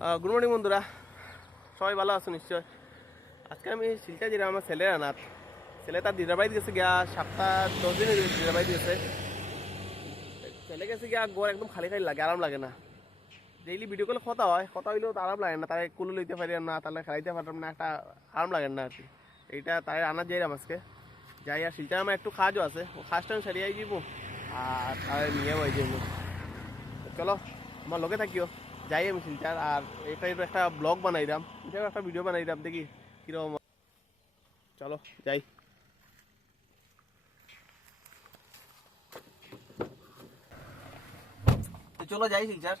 Good morning বন্ধুরা। সবাই ভালো আছো নিশ্চয়? আজকে আমি শিলটা যেটা আমার ছেলের আনাত ছেলে তার দিদার বাড়িতে গেছে গিয়া সপ্তাহ দশ দিন দিদার বাড়িতে গেছে। ছেলে গেছে গিয়া গোর একদম খালি খালি লাগে, আরাম লাগে না। ডেইলি ভিডিও কলে কথা হয়, কথা হইলেও আরাম লাগে না। তাই কুলো লইতে পারি না তাহলে খেলাইতে পারতাম না, একটা আরাম লাগে না আর কি। এইটা তাই আনার যাইলাম আজকে। যাই আর শিলটা আমার একটু কাজও আছে, ও কাজটা আমি সারিয়াই দিব আর তাই নিয়ে যাব চলো, আমার লগে থাকিও। যাই আমি শিলচার আর এটা একটা ব্লগ বানাই দাম এটাও একটা ভিডিও বানাই দাম দেখি কীরকম। চলো, যাই। চলো যাই শিলচার।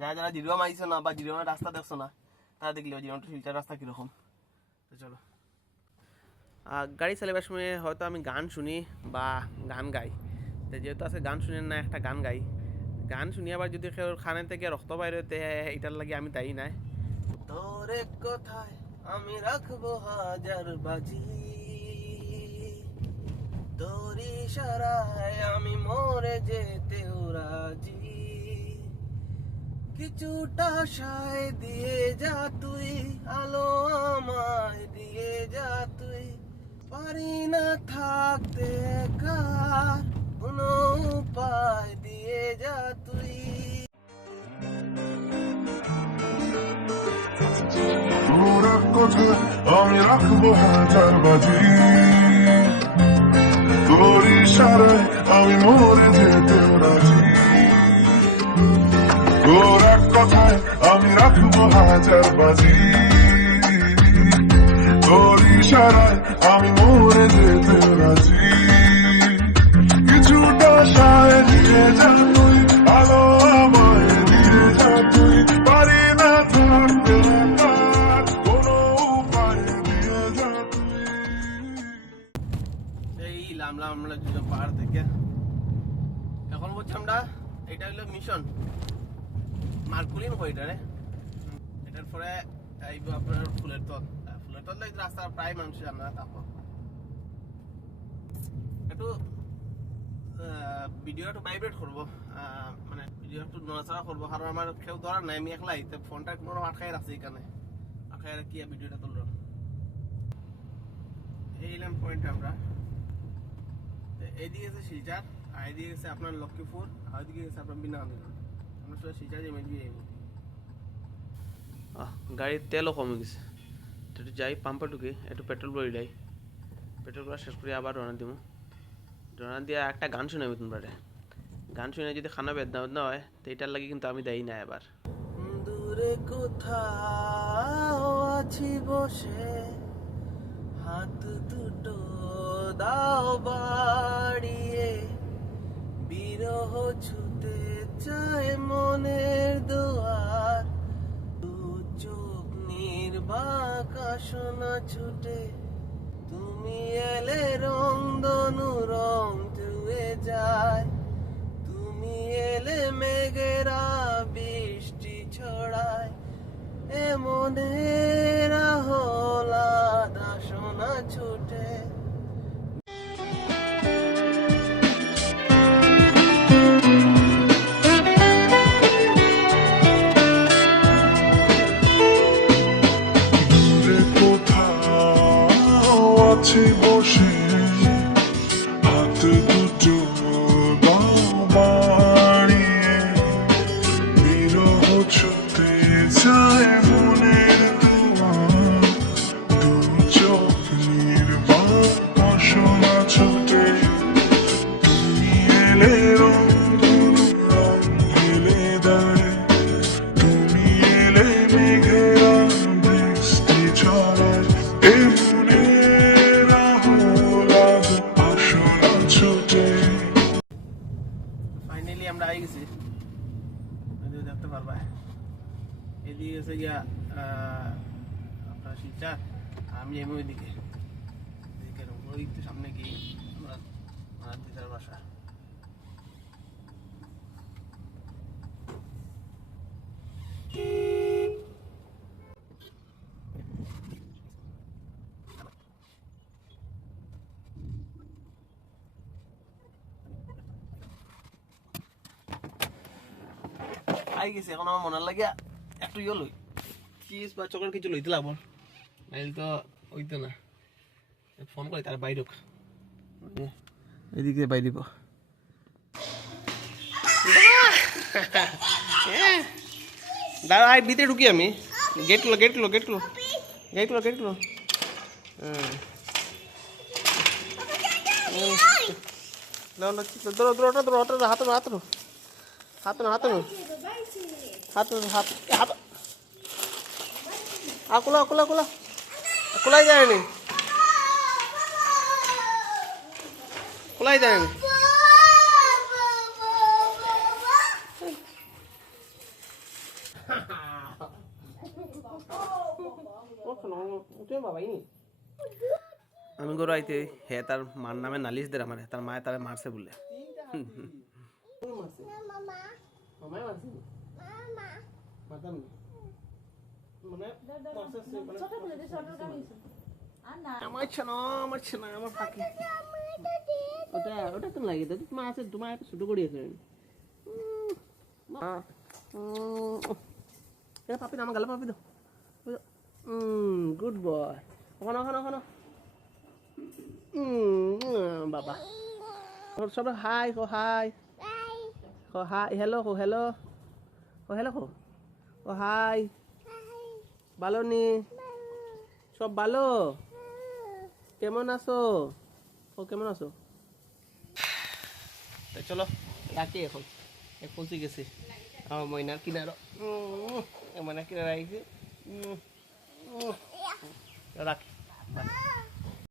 যারা যারা জিরো মাইছো না বা জিরো রাস্তা দেখছ না, তারা দেখলে জিরো শিলচার রাস্তা কীরকম। তো চলো। গাড়ি চালাবার সময় হয়তো আমি গান শুনি বা গান গাই। তো যেহেতু আছে গান শুনেন না, একটা গান গাই। গান শুনি আবার যদি কেউ খানে থেকে রক্ত বাইরে তে এটার লাগে আমি তাই নাই। তোরে কথায় আমি রাখব হাজার বাজি। তোর ইশারায় আমি মরে যেতেও রাজি কিছুটা সায় দিয়ে যা তুই, আলো আমায় দিয়ে যা তুই। পারি না থাকতে একা কোনো উপায় যা তুই। আমি রাখব হাজার বাজি। তোর আমি মরে যেতে রাজি। তোর এক কথায় আমি রাখব হাজার বাজি। তোর ইশারায় আমি মরে যেতে রাজি। আমরা দুজন পাহাড় থেকে। এখন বলছি আমরা, এটা হলো মিশন মার্কুলিন রে। এটার পরে এই আপনার ফুলের তল। ফুলের তল রাস্তা প্রায় মানুষ জানে তারপর একটু ভিডিও ভাইব্রেট করব। মানে ভিডিও একটু নড়াচড়া করব, কারণ আমার কেউ ধরার নাই, আমি একলাই। তো ফোনটা কোনো আটকাই রাখছি এখানে আটকাই রাখি ভিডিওটা তুললো। এই এলাম পয়েন্ট আমরা। তো এইদিকে আছে শিলচার আর এইদিকে আছে আপনার লক্ষ্মীপুর আর ওইদিকে আছে আপনার বিনাকান্দি আমরা সবাই শিলচার যে মেলবি গাড়ির তেলও কমে গেছে। তো একটু যাই পাম্পে ঢুকে একটু পেট্রোল ভরি যাই পেট্রোল ভরা শেষ করে আবার রওনা দিব রওনা দিয়ে একটা গান শুনে আমি তোমরা গান শুনে যদি খানা বেদনা বেদনা হয় তো এটার লাগে কিন্তু আমি দেই না এবার। দূরে কোথাও আছি বসে। হাত দুটো দাও বাড়িয়ে। বিরহ ছুতে চায় মনের দুয়ার। দু চোখ নির্বাক ছুটে। তুমি এলে রং দনু রং ধুয়ে যায়। তুমি এলে মেঘেরা বৃষ্টি ছড়ায়। এমনের হলা দাসনা ছুটে এদিকে গেছে গিয়া আপনার শিলচর আমি এমনি ওইদিকে। এদিকে সামনে গিয়ে আমার দিদার বাসা। খাই গেছি এখন আমার মনে লাগে একটু ইয়ে লই চিজ বা চকলেট কিছু লইতে লাগবো নাইলে তো ওইতো না ফোন করে তার বাইরে এদিকে বাইরে দাঁড়া আই ভিতরে ঢুকি আমি গেট লো গেট খুলো গেট লো গেট লো গেট খুলো ধরো ধরো ধরো হাত হাত হাত হাত হাত হাত হাত। আকুলা আকুলা আকুলা আকুলাই যায়নি কুলাই যায়নি আমি গরু আইতে হে তার মার নামে নালিশ দের আমার তার মায়ে তারা মারছে বলে। মারছে মারতাম মানে আমার ইচ্ছা না আমার ইচ্ছা না আমার ফাঁকি ওটা ওটা তো লাগে দাদা তোমার আছে তোমার এত ছোট করিয়েছে এটা পাপি আমার গালে পাপি দাও। গুড বয় ওখানে ওখানে ওখানে। বাবা। সব হাই কো হাই কো হাই হ্যালো কো ও, হাই। ভালো নি? সব ভালো? কেমন আছো? ও, কেমন আছো? চলো, রাখি এখন। পৌঁছে গেছি। আমার ময়নার কিনারো ময়নার কিনারে আইছে। রাখি।